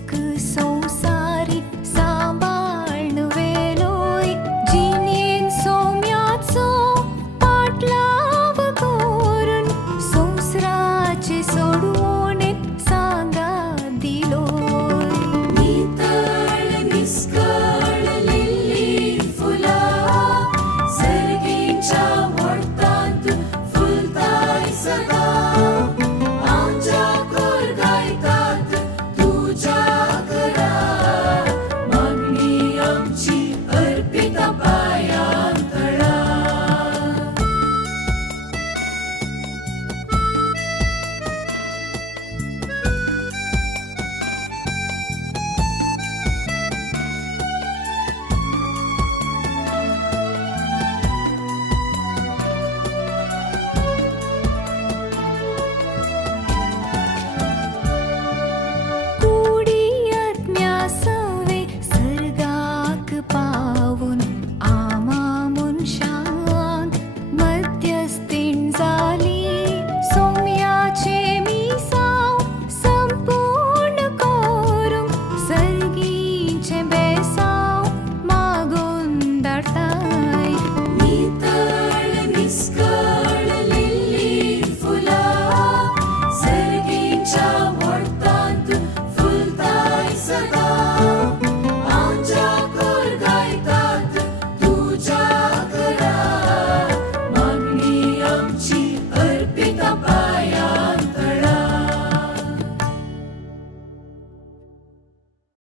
सुख संसारी सांभाळण वेलोय जिनेन सोम्याचो पाटलाव करून संसाराचे सोडून सांगा दिलोय नितळ निस्कळ लिली फुला सर्गींच्या मोडतांत फुलताय सदा आमच्या कोरगायतात तुझ्या घरा मागणी आमची अर्पिता पायांतळा सवे सर्गाक पावून आमा मनशांक मध्यस्थीण जाली सोम्याचे मिसाव संपूर्ण करूंक सर्गीचे बेसाव मागून धाडटाय नितळ निस्कळ लिली फुला सर्गींच्या मोडतांत फुलताय सदा